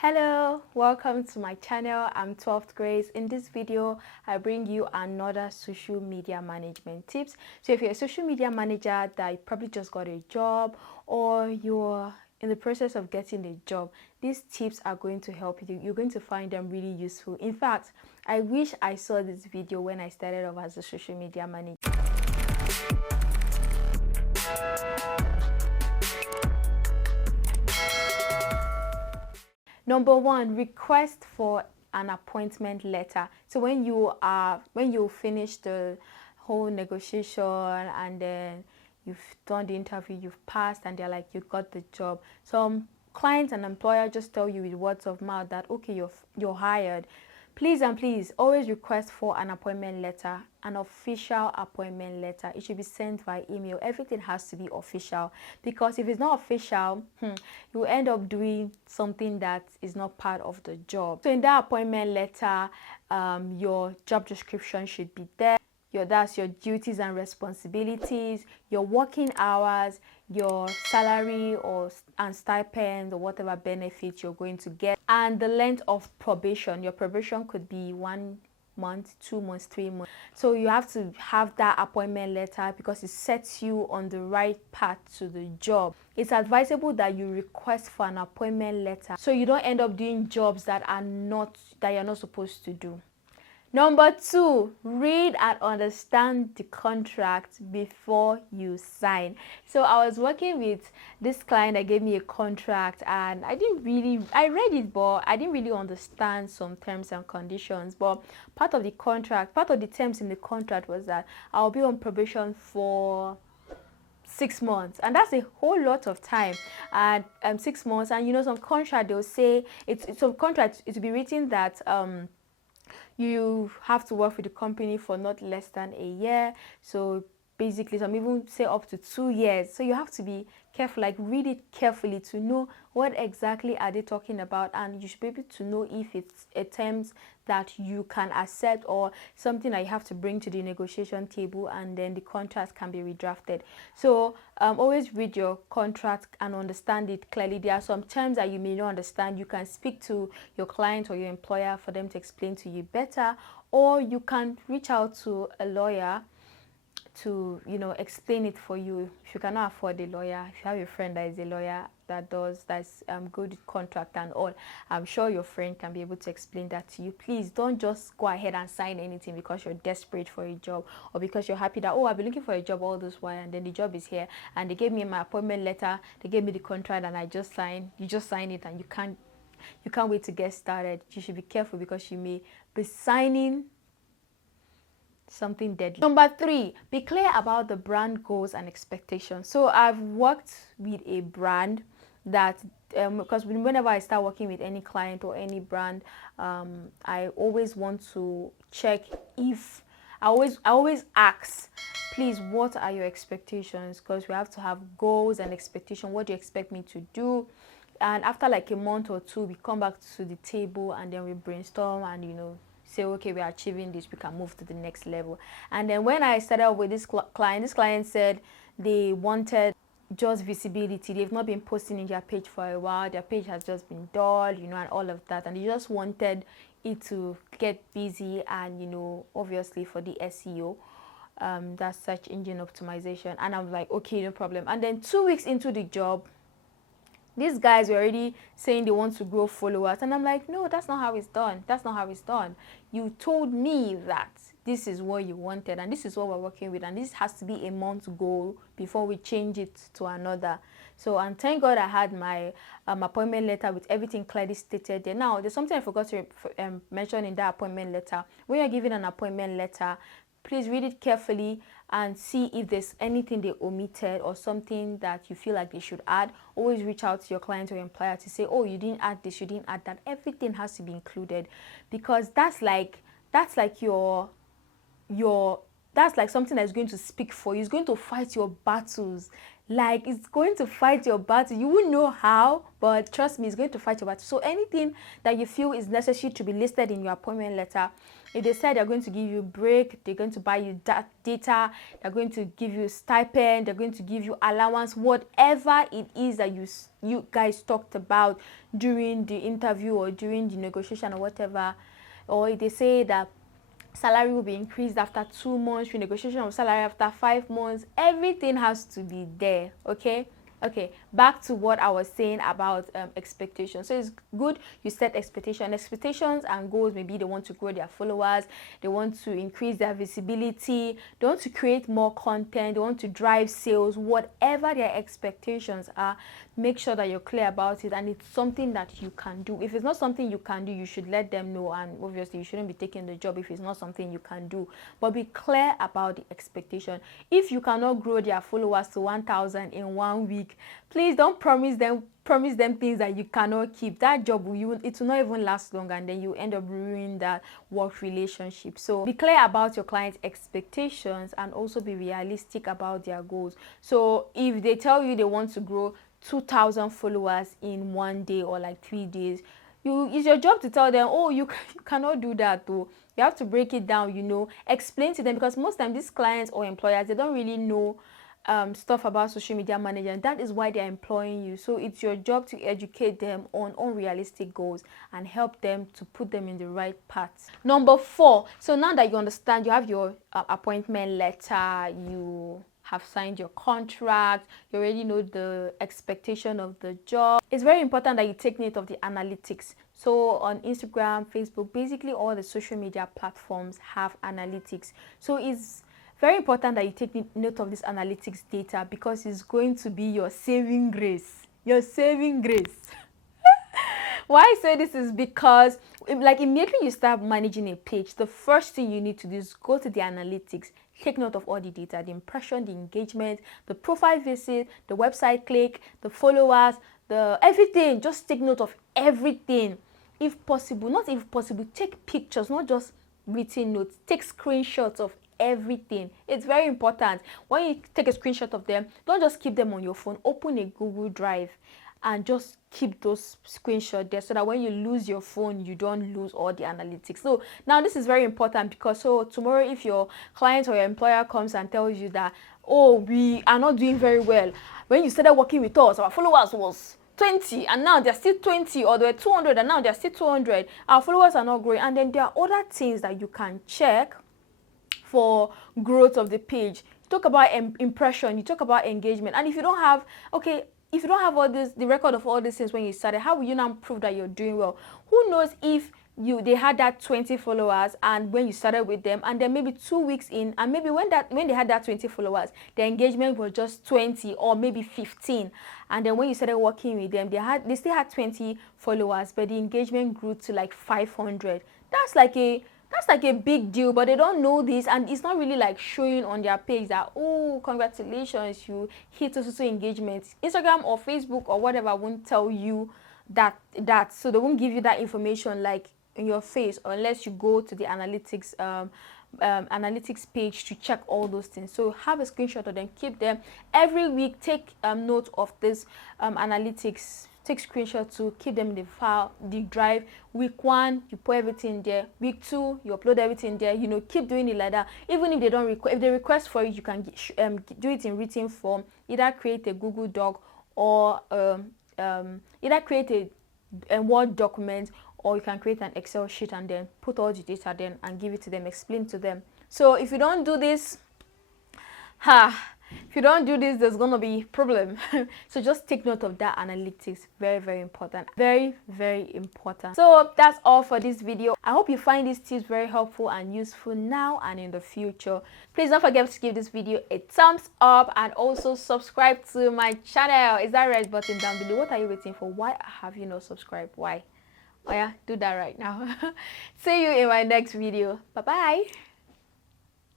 Hello, welcome to my channel. I'm 12th Grace. In this video, I bring you another social media management tips. So if you're a social media manager that you probably just got a job or you're in the process of getting a job, these tips are going to help you. You're going to find them really useful. In fact, I wish I saw this video when I started off as a social media manager. Number one, request for an appointment letter. So when you finish the whole negotiation and then you've done the interview, you've passed, and they're like, you got the job. Some clients and employer just tell you with words of mouth that okay, you're hired. Please and please always request for an appointment letter, an official appointment letter. It should be sent by email. Everything has to be official, because if it's not official, you end up doing something that is not part of the job. So in that appointment letter, your job description should be there. That's your duties and responsibilities, your working hours, your salary and stipend or whatever benefits you're going to get, and the length of probation. Your probation could be 1 month, 2 months, 3 months. So you have to have that appointment letter because it sets you on the right path to the job. It's advisable that you request for an appointment letter so you don't end up doing jobs that you're not supposed to do. Number two, read and understand the contract before you sign. So I was working with this client that gave me a contract, and I read it, but I didn't really understand some terms and conditions. But part of the terms in the contract was that I'll be on probation for 6 months, and that's a whole lot of time. And 6 months, and some contract they'll say it's some contract it will be written that you have to work with the company for not less than a year. So basically, some even say up to 2 years. So you have to be careful, like read it carefully to know what exactly are they talking about, and you should be able to know if it's a terms that you can accept or something that you have to bring to the negotiation table, and then the contract can be redrafted. So always read your contract and understand it clearly. There are some terms that you may not understand. You can speak to your client or your employer for them to explain to you better, or you can reach out to a lawyer to explain it for you. If you cannot afford a lawyer, if you have a friend that is a lawyer that's good contract and all, I'm sure your friend can be able to explain that to you. Please don't just go ahead and sign anything because you're desperate for a job, or because you're happy that, oh, I've been looking for a job all this while and then the job is here and they gave me my appointment letter, they gave me the contract, and I just signed. You just sign it and you can't wait to get started. You should be careful because you may be signing something deadly. Number three, be clear about the brand goals and expectations. So I've worked with a brand that because whenever I start working with any client or any brand, I always want to check if I always ask, please, what are your expectations? Because we have to have goals and expectations. What do you expect me to do? And after like a month or two, we come back to the table and then we brainstorm and say, okay, we're achieving this, we can move to the next level. And then when I started with this client said they wanted just visibility. They've not been posting in their page for a while. Their page has just been dull, and all of that. And they just wanted it to get busy and, obviously for the SEO, that's search engine optimization. And I'm like, okay, no problem. And then 2 weeks into the job, these guys were already saying they want to grow followers, and I'm like, no, that's not how it's done. That's not how it's done. You told me that this is what you wanted and this is what we're working with, and this has to be a month goal before we change it to another. So, and thank God I had my appointment letter with everything clearly stated there. Now, there's something I forgot to mention in that appointment letter. When you're giving an appointment letter, please read it carefully and see if there's anything they omitted or something that you feel like they should add. Always reach out to your client or your employer to say, oh, you didn't add this, you didn't add that. Everything has to be included, because that's like something that's going to speak for you. It's going to fight your battles Like, it's going to fight your battle. You won't know how, but trust me, it's going to fight your battle. So anything that you feel is necessary to be listed in your appointment letter, if they said they're going to give you a break, they're going to buy you data, they're going to give you a stipend, they're going to give you allowance, whatever it is that you guys talked about during the interview or during the negotiation or whatever, or if they say that salary will be increased after 2 months, renegotiation of salary after 5 months, everything has to be there. Okay, back to what I was saying about expectations. So it's good you set expectations and goals. Maybe they want to grow their followers, they want to increase their visibility, they want to create more content, they want to drive sales. Whatever their expectations are, make sure that you're clear about it and it's something that you can do. If it's not something you can do, you should let them know, and obviously you shouldn't be taking the job if it's not something you can do. But be clear about the expectation. If you cannot grow their followers to 1,000 in 1 week, please don't promise them things that you cannot keep. That job it will not even last long, and then you end up ruining that work relationship. So be clear about your client's expectations and also be realistic about their goals. So if they tell you they want to grow 2,000 followers in 1 day or like 3 days, it's your job to tell them, oh, you cannot do that though. You have to break it down, explain to them, because most times these clients or employers, they don't really know stuff about social media management. That is why they're employing you. So it's your job to educate them on unrealistic goals and help them to put them in the right path. Number 4, so now that you understand, you have your appointment letter, you have signed your contract, you already know the expectation of the job. It's very important that you take note of the analytics. So on Instagram, Facebook, basically all the social media platforms have analytics. So it's very important that you take note of this analytics data, because it's going to be your saving grace. Your saving grace. Why I say this is because, like, immediately you start managing a page, the first thing you need to do is go to the analytics, take note of all the data, the impression, the engagement, the profile visit, the website click, the followers, the everything. Just take note of everything. If possible, not if possible, take pictures, not just written notes. Take screenshots of everything. It's very important. When you take a screenshot of them, don't just keep them on your phone. Open a Google Drive and just keep those screenshots there, so that when you lose your phone, you don't lose all the analytics. So now this is very important, because so tomorrow if your client or your employer comes and tells you that, oh, we are not doing very well, when you started working with us, our followers was 20 and now they're still 20, or they were 200 and now they're still 200, our followers are not growing. And then there are other things that you can check for growth of the page. You talk about impression, you talk about engagement. And if you don't have all this, the record of all these things when you started, how will you now prove that you're doing well? Who knows if they had that 20 followers and when you started with them, and then maybe 2 weeks in, and maybe when they had that 20 followers, the engagement was just 20 or maybe 15, and then when you started working with them, they still had 20 followers, but the engagement grew to like 500. That's like a big deal, but they don't know this, and it's not really like showing on their page that, oh, congratulations, you hit also engagement. Instagram or Facebook or whatever won't tell you that, so they won't give you that information like in your face, unless you go to the analytics analytics page to check all those things. So have a screenshot of them, keep them every week. Take note of this analytics. Take screenshots to keep them in the file, the drive. Week 1, you put everything there. Week 2, you upload everything there. Keep doing it like that. Even if they don't if they request for it, you can do it in written form. Either create a Google Doc or either create a Word document, or you can create an Excel sheet and then put all the data there and give it to them, explain to them. So if you don't do this, there's gonna be problem. So just take note of that analytics. Very, very important. Very, very important. So that's all for this video. I hope you find these tips very helpful and useful now and in the future. Please don't forget to give this video a thumbs up and also subscribe to my channel. Is that red button down below? What are you waiting for? Why have you not subscribed? Why? Oh yeah, do that right now. See you in my next video. Bye bye.